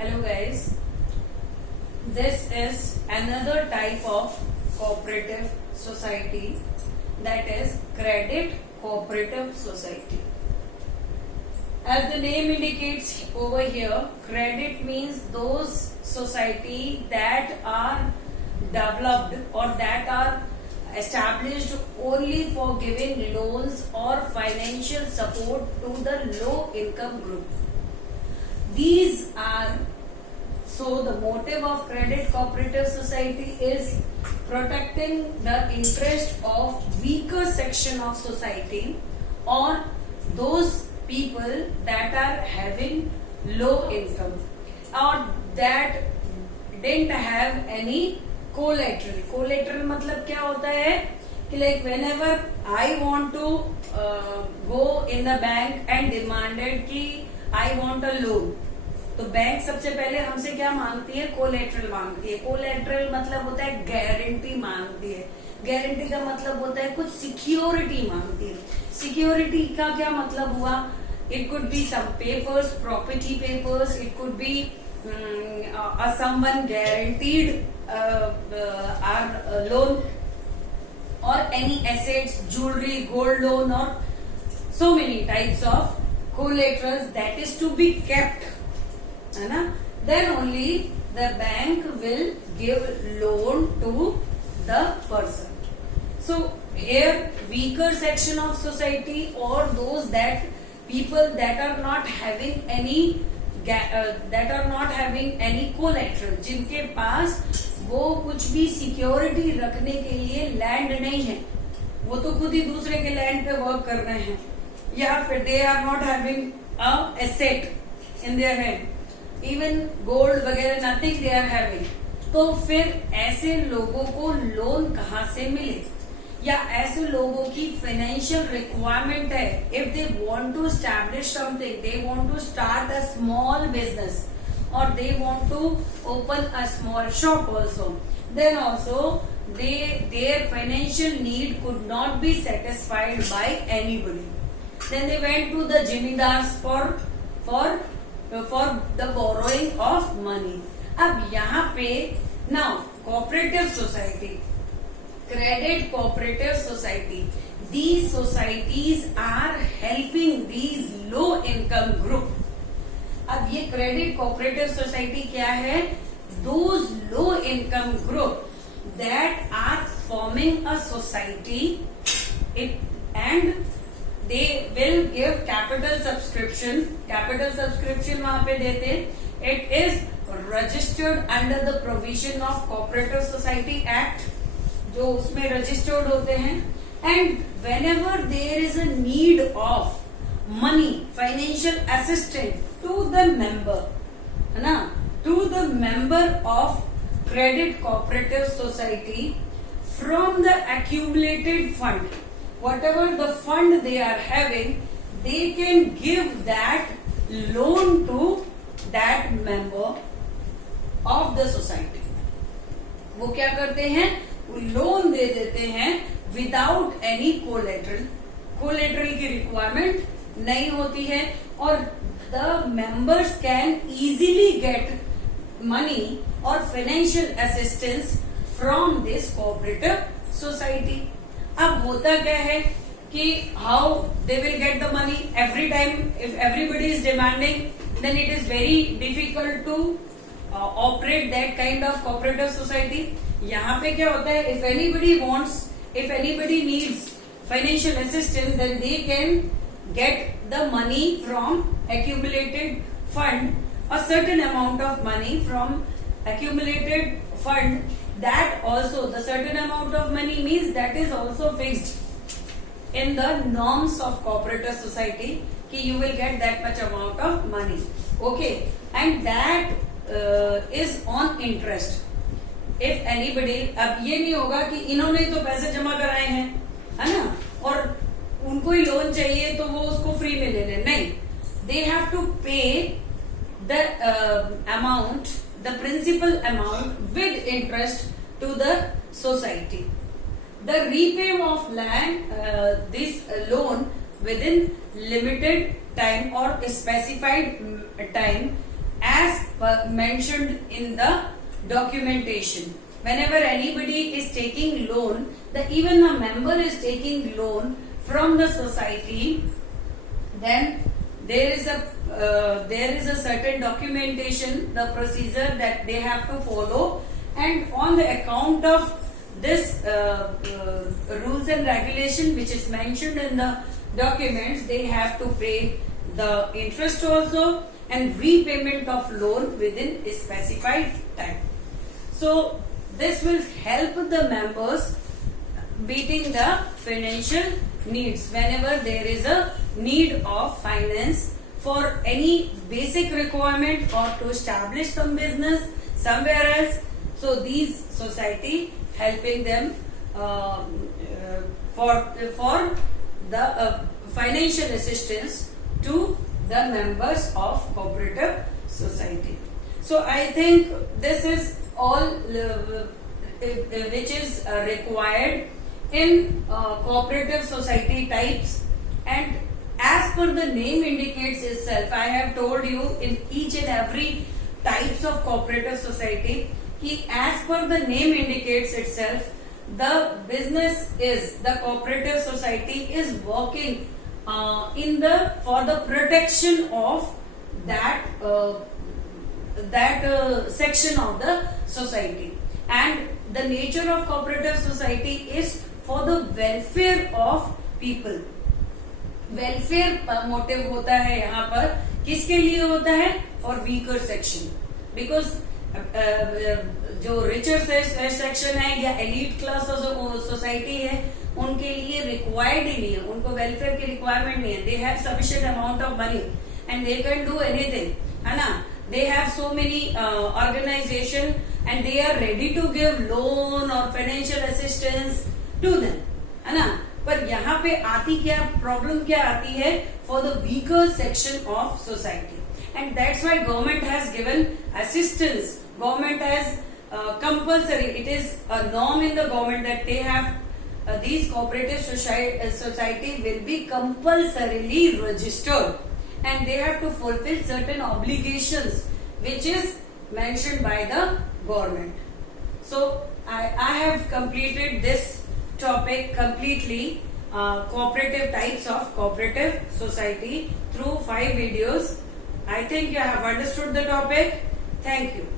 Hello guys, this is another type of cooperative society, that is credit cooperative society. As the name indicates over here, credit means those society that are developed or that are established only for giving loans or financial support to the low income group. These are, so the motive of credit cooperative society is protecting the interest of weaker section of society or those people that are having low income or that didn't have any collateral. Collateral मतलब क्या होता है कि like whenever I want to go in the bank and demanded कि I want a loan, तो bank सबसे पहले हमसे क्या मांगती है? कोलेट्रल मांगती है. कोलेट्रल मतलब होता है गारंटी मांगती है. गारंटी का मतलब होता है कुछ सिक्योरिटी मांगती है. सिक्योरिटी का क्या मतलब हुआ? It could be some papers, property papers, it could be someone guaranteed our loan or any assets, jewelry, gold loan, or so many types of collaterals that is to be kept, है ना? Then only the bank will give loan to the person. So here weaker section of society or those that people that are not having any collateral, जिनके पास वो कुछ भी security रखने के लिए land नहीं है, वो तो खुद ही दूसरे के लैंड पे वर्क कर रहे हैं, या फिर they are not having a asset in their hand, even gold वगैरह नथिंग दे आर हैविंग. तो फिर ऐसे लोगों को लोन कहाँ से मिले? या ऐसे लोगों की फाइनेंशियल रिक्वायरमेंट है. If they want to establish something, they want to start a small business और they want to open a small shop also, then also their financial need could not be satisfied by anybody. Then they went to the jimindars for the borrowing of money. अब यहाँ पे now cooperative society, credit cooperative society, these societies are helping these low income group. अब ये credit cooperative society क्या है? Those low income group that are forming a society, and they will give capital subscription. Capital subscription वहां पे देते. It is registered under the provision of Cooperative Society Act, जो उसमें registered होते हैं. And whenever there is a need of money, financial assistant to the member, है ना, to the member of credit cooperative society from the accumulated fund, whatever the fund they are having, they can give that loan to that member of the society. वो क्या करते हैं? Loan दे देते हैं without any collateral. Collateral की requirement नहीं होती है और the members can easily get money और financial assistance from this cooperative society. अब होता क्या है कि how they will get the money? Every time if everybody is demanding, then it is very difficult to operate that kind of cooperative society. यहाँ पे क्या होता है? If anybody needs financial assistance, then they can gate the money from accumulated fund, a certain amount of money from accumulated fund. That also, the certain amount of money means that is also fixed in the norms of cooperative society कि you will get that much amount of money, okay, and that is on interest. If anybody, अब ये नहीं होगा कि इन्होंने तो पैसे जमा कराए हैं, है ना, और उनको ही लोन चाहिए तो वो उसको फ्री में ले लें. नहीं, they have to pay the amount, the principal amount with interest to the society. The repayment of land, this loan within limited time or specified time as mentioned in the documentation. Whenever anybody is taking loan, even a member is taking loan from the society, then there is a certain documentation, the procedure that they have to follow, and on the account of this rules and regulation which is mentioned in the documents, they have to pay the interest also and repayment of loan within a specified time. So this will help the members meeting the financial needs whenever there is a need of finance for any basic requirement or to establish some business somewhere else. So these society helping them for the financial assistance to the members of cooperative society. So I think this is all which is required in cooperative society types, and as per the name indicates itself, I have told you in each and every types of cooperative society, as per the name indicates itself, the business is, the cooperative society is working for the protection of that section of the society, and the nature of cooperative society is for the welfare of people. Welfare motive होता है यहाँ पर, किसके लिए होता है? For weaker section, because जो richer section है या एलीट क्लास सोसाइटी है, उनके लिए रिक्वायर्ड ही नहीं है, उनको वेलफेयर की रिक्वायरमेंट नहीं है. They have sufficient amount of money and they can do anything, है ना. They have so many organization and they are ready to give loan और फाइनेंशियल असिस्टेंस टू देम, है ना. पर यहाँ पे आती क्या प्रॉब्लम, क्या आती है? For the weaker section of society, and that's why government has given assistance. Government has compulsory, it is a norm in the government that they have these cooperative society will be compulsorily registered and they have to fulfill certain obligations which is mentioned by the government. So I have completed this topic completely, cooperative types of cooperative society through 5 videos. I think you have understood the topic. Thank you.